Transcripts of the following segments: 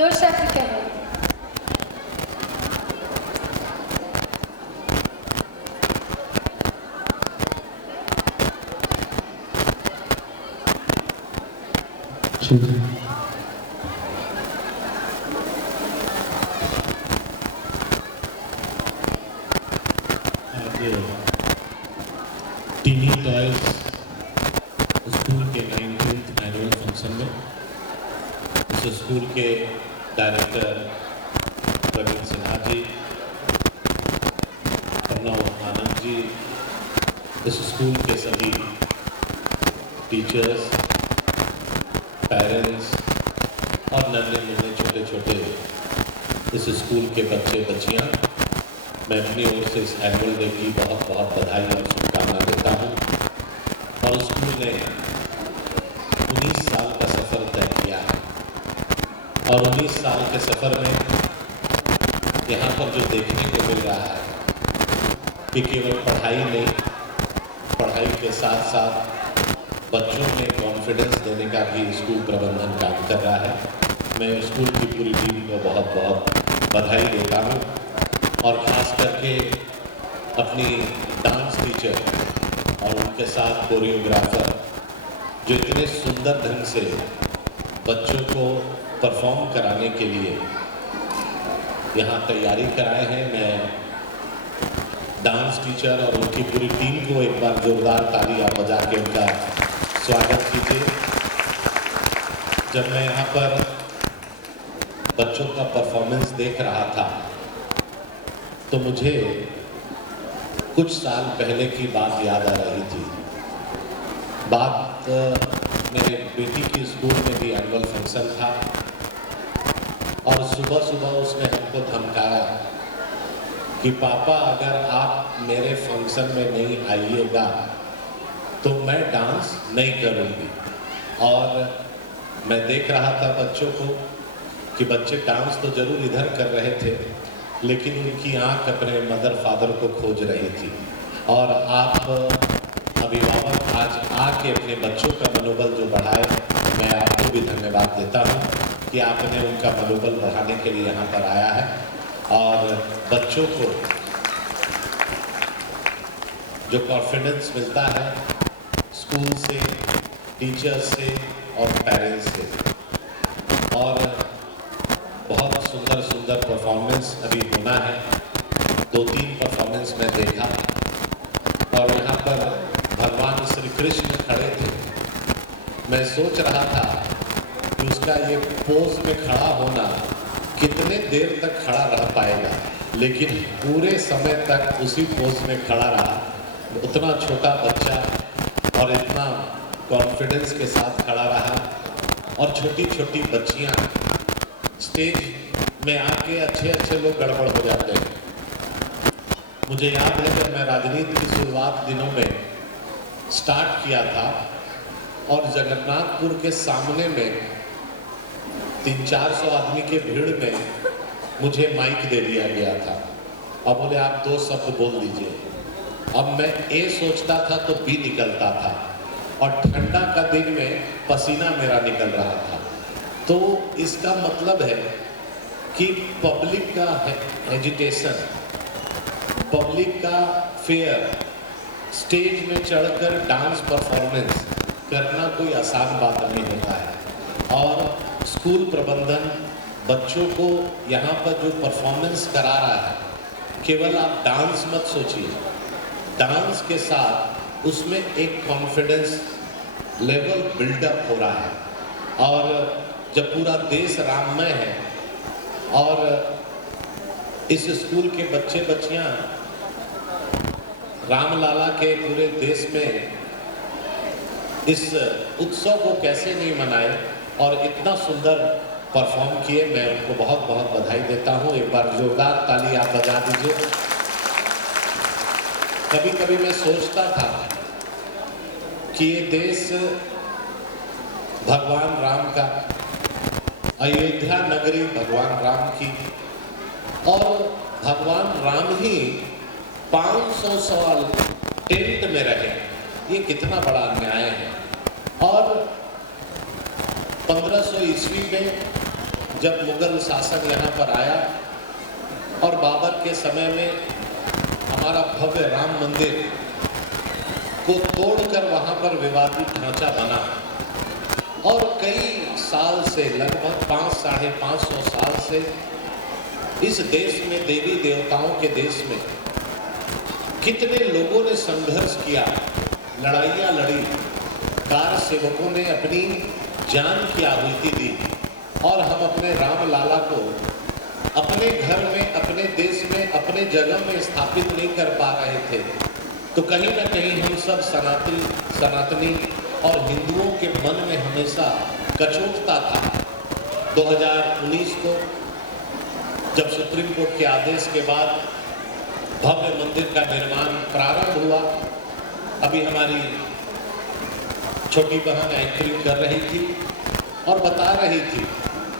2 शब्द कहें। Tiny toys school के 19th एनुअल फंक्शन में इस स्कूल के डायरेक्टर प्रवीण सिन्हा जी, प्रणव आनंद जी, इस स्कूल के सभी टीचर्स, पेरेंट्स और नन्हे मुन्ने छोटे छोटे इस स्कूल के बच्चे बच्चियां, मैं अपनी ओर से इस एनुअल डे की बहुत बहुत बधाई और शुभकामनाएं देता हूं। और स्कूल ने 19 साल का सफ़र तय किया है और 19 साल के सफ़र में यहाँ पर जो देखने को मिल रहा है कि केवल पढ़ाई नहीं, पढ़ाई के साथ साथ बच्चों में कॉन्फिडेंस देने का भी स्कूल प्रबंधन काम कर रहा है। मैं स्कूल की पूरी टीम को बहुत बहुत बधाई देता हूँ और ख़ास करके अपनी डांस टीचर और उनके साथ कोरियोग्राफर जो इतने सुंदर ढंग से बच्चों को परफॉर्म कराने के लिए यहाँ तैयारी कराए हैं। मैं डांस टीचर और उनकी पूरी टीम को एक बार जोरदार ताली आप बजा के उनका स्वागत कीजिए। जब मैं यहाँ पर बच्चों का परफॉर्मेंस देख रहा था तो मुझे कुछ साल पहले की बात याद आ रही थी। बात मेरे बेटी की स्कूल में भी एनुअल फंक्शन था और सुबह सुबह उसने हमको धमकाया कि पापा अगर आप मेरे फंक्शन में नहीं आइएगा तो मैं डांस नहीं करूँगी। और मैं देख रहा था बच्चों को कि बच्चे डांस तो ज़रूर इधर कर रहे थे लेकिन उनकी आंख अपने मदर फादर को खोज रही थी। और आप अभिभावक आज आके अपने बच्चों का मनोबल जो बढ़ाए, मैं आपको भी धन्यवाद देता हूँ कि आपने उनका मनोबल बढ़ाने के लिए यहाँ पर आया है और बच्चों को जो कॉन्फिडेंस मिलता है स्कूल से, टीचर्स से और पेरेंट्स से। और बहुत सुंदर सुंदर परफॉर्मेंस अभी होना है। 2-3 परफॉर्मेंस मैं देखा और यहाँ पर भगवान श्री कृष्ण खड़े थे। मैं सोच रहा था कि उसका ये पोज में खड़ा होना कितने देर तक खड़ा रह पाएगा, लेकिन पूरे समय तक उसी पोज में खड़ा रहा। उतना छोटा बच्चा और इतना कॉन्फिडेंस के साथ खड़ा रहा। और छोटी छोटी बच्चियाँ स्टेज में आके अच्छे लोग गड़बड़ हो जाते हैं। मुझे याद है जब मैं राजनीति की शुरुआत दिनों में स्टार्ट किया था और जगन्नाथपुर के सामने में 300-400 आदमी के भीड़ में मुझे माइक दे दिया गया था। अब बोले आप 2 शब्द बोल दीजिए। अब मैं ए सोचता था तो बी निकलता था और ठंडा का दिन में पसीना मेरा निकल रहा था। तो इसका मतलब है कि पब्लिक का एजिटेशन, पब्लिक का फेयर, स्टेज में चढ़कर डांस परफॉर्मेंस करना कोई आसान बात नहीं होता है। और स्कूल प्रबंधन बच्चों को यहाँ पर जो परफॉर्मेंस करा रहा है, केवल आप डांस मत सोचिए, डांस के साथ उसमें एक कॉन्फिडेंस लेवल बिल्डअप हो रहा है। और जब पूरा देश राममय है और इस स्कूल के बच्चे बच्चियां रामलाला के पूरे देश में इस उत्सव को कैसे नहीं मनाए और इतना सुंदर परफॉर्म किए, मैं उनको बहुत बहुत बधाई देता हूं। एक बार जोरदार ताली आप बजा दीजिए। कभी कभी मैं सोचता था कि ये देश भगवान राम का, अयोध्या नगरी भगवान राम की, और भगवान राम ही 500 साल टेंट में रहे, ये कितना बड़ा अन्याय है। और 1500 ईस्वी में जब मुगल शासन यहाँ पर आया और बाबर के समय में हमारा भव्य राम मंदिर को तोड़कर वहाँ पर विवादित ढांचा बना और कई साल से लगभग 500-550 साल से इस देश में देवी देवताओं के देश में कितने लोगों ने संघर्ष किया, लड़ाइयाँ लड़ी, कार सेवकों ने अपनी जान की आहुति दी और हम अपने राम लाला को अपने घर में, अपने देश में, अपने जगह में स्थापित नहीं कर पा रहे थे। तो कहीं ना कहीं हम सब सनातनी और हिंदुओं के मन में हमेशा कचोटता था। 2019 को जब सुप्रीम कोर्ट के आदेश के बाद भव्य मंदिर का निर्माण प्रारंभ हुआ, अभी हमारी छोटी बहन एंकरिंग कर रही थी और बता रही थी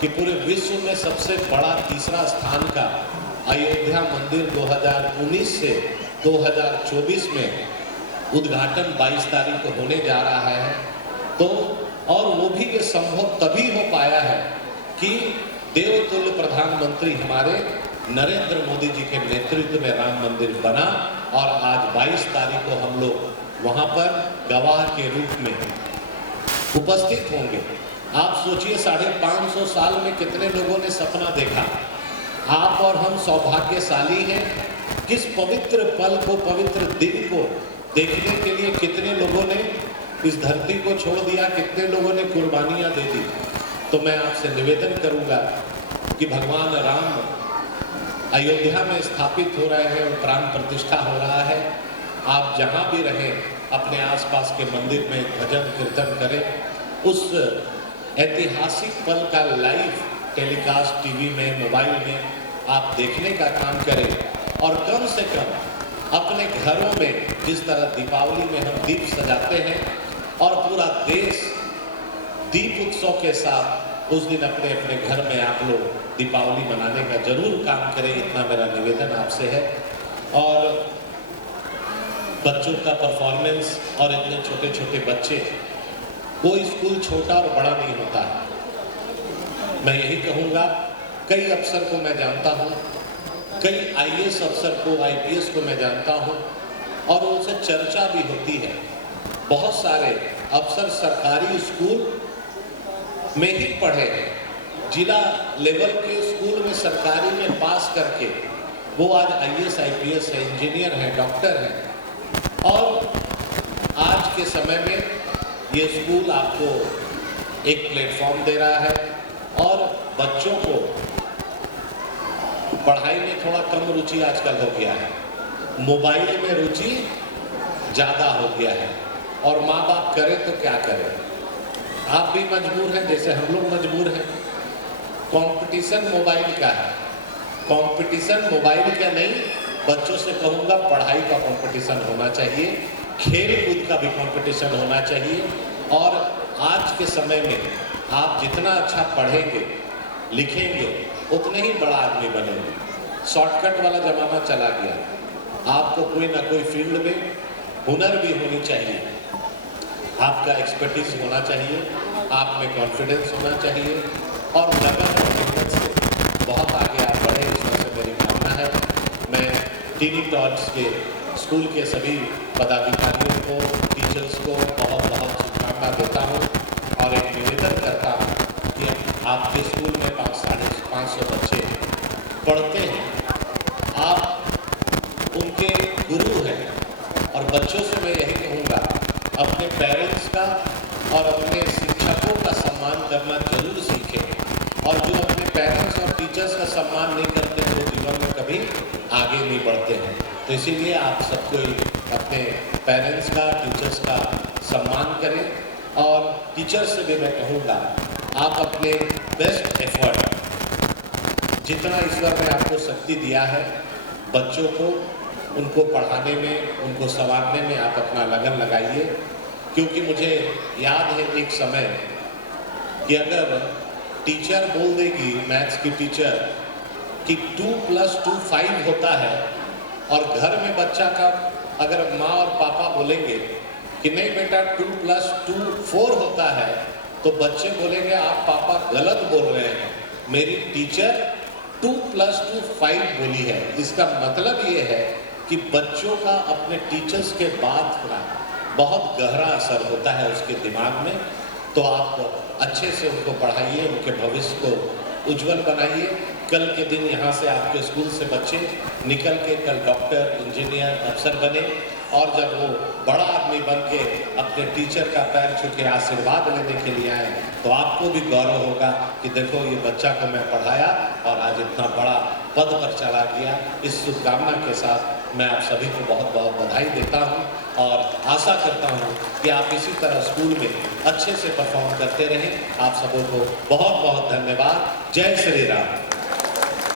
कि पूरे विश्व में सबसे बड़ा तीसरा स्थान का अयोध्या मंदिर 2019 से 2024 में उद्घाटन 22 तारीख को होने जा रहा है। तो और वो भी ये संभव तभी हो पाया है कि देवतुल्य प्रधानमंत्री हमारे नरेंद्र मोदी जी के नेतृत्व में राम मंदिर बना और आज 22 तारीख को हम लोग वहाँ पर गवाह के रूप में उपस्थित होंगे। आप सोचिए 550 साल में कितने लोगों ने सपना देखा। आप और हम सौभाग्यशाली हैं। किस पवित्र पल को, पवित्र दिन को देखने के लिए कितने लोगों ने इस धरती को छोड़ दिया, कितने लोगों ने कुर्बानियां दे दी। तो मैं आपसे निवेदन करूंगा कि भगवान राम अयोध्या में स्थापित हो रहे हैं और प्राण प्रतिष्ठा हो रहा है। आप जहां भी रहें अपने आसपास के मंदिर में भजन कीर्तन करें। उस ऐतिहासिक पल का लाइव टेलीकास्ट टीवी में, मोबाइल में आप देखने का काम करें और कम से कम अपने घरों में, जिस तरह दीपावली में हम दीप सजाते हैं और पूरा देश दीप उत्सव के साथ उस दिन अपने अपने घर में आप लोग दीपावली मनाने का जरूर काम करें। इतना मेरा निवेदन आपसे है। और बच्चों का परफॉर्मेंस और इतने छोटे छोटे बच्चे, कोई स्कूल छोटा और बड़ा नहीं होता है। मैं यही कहूँगा, कई अफसर को मैं जानता हूँ, कई आईएएस अफसर को, आईपीएस को मैं जानता हूँ और उनसे चर्चा भी होती है। बहुत सारे अफसर सरकारी स्कूल में ही पढ़े हैं, जिला लेवल के स्कूल में सरकारी में पास करके वो आज आईएएस आईपीएस है, इंजीनियर हैं, डॉक्टर हैं। और आज के समय में ये स्कूल आपको एक प्लेटफॉर्म दे रहा है और बच्चों को पढ़ाई में थोड़ा कम रुचि आजकल हो गया है, मोबाइल में रुचि ज़्यादा हो गया है और माँ बाप करें तो क्या करें। आप भी मजबूर हैं, जैसे हम लोग मजबूर हैं। कंपटीशन मोबाइल का है, कंपटीशन मोबाइल का नहीं, बच्चों से कहूँगा पढ़ाई का कंपटीशन होना चाहिए, खेल कूद का भी कंपटीशन होना चाहिए। और आज के समय में आप जितना अच्छा पढ़ेंगे लिखेंगे उतने ही बड़ा आदमी बनेंगे। शॉर्टकट वाला ज़माना चला गया। आपको कोई ना कोई फील्ड में हुनर भी होनी चाहिए, आपका एक्सपर्टीज होना चाहिए, आप में कॉन्फिडेंस होना चाहिए और लगन और हिम्मत से बहुत आगे आप बढ़े, इस तरह से मेरी कामना है। मैं टीनी टॉट्स के स्कूल के सभी पदाधिकारियों को, टीचर्स को बहुत बहुत शुभकामना देता हूँ और एक निवेदन करता हूँ कि आपके स्कूल में 500-550 बच्चे पढ़ते हैं, आप उनके गुरु हैं और बच्चों से मैं यही कहूँगा अपने पेरेंट्स का और अपने शिक्षकों का सम्मान करना जरूर सीखें। और जो अपने पेरेंट्स और टीचर्स का सम्मान नहीं करते वो जीवन में कभी आगे नहीं बढ़ते हैं। तो इसीलिए आप सबको अपने पेरेंट्स का, टीचर्स का सम्मान करें। और टीचर्स से भी मैं कहूँगा आप अपने बेस्ट एफर्ट, जितना ईश्वर ने आपको शक्ति दिया है, बच्चों को उनको पढ़ाने में, उनको संवारने में आप अपना लगन लगाइए। क्योंकि मुझे याद है एक समय कि अगर टीचर बोल देगी, मैथ्स की टीचर, कि 2 + 2 5 होता है और घर में बच्चा का अगर माँ और पापा बोलेंगे कि नहीं बेटा 2 + 2 4 होता है, तो बच्चे बोलेंगे आप पापा गलत बोल रहे हैं, मेरी टीचर 2+2 5 बोली है। इसका मतलब ये है कि बच्चों का अपने टीचर्स के बाद का बहुत गहरा असर होता है उसके दिमाग में। तो आप अच्छे से उनको पढ़ाइए, उनके भविष्य को उज्जवल बनाइए। कल के दिन यहाँ से आपके स्कूल से बच्चे निकल के कल डॉक्टर, इंजीनियर, अफसर बने और जब वो बड़ा आदमी बन के अपने टीचर का पैर छू के आशीर्वाद लेने के लिए आए तो आपको भी गौरव होगा कि देखो ये बच्चा को मैं पढ़ाया और आज इतना बड़ा पद पर चला गया। इस शुभकामना के साथ मैं आप सभी को बहुत बहुत बधाई देता हूँ और आशा करता हूँ कि आप इसी तरह स्कूल में अच्छे से परफॉर्म करते रहें। आप सबों को बहुत बहुत धन्यवाद। जय श्री राम।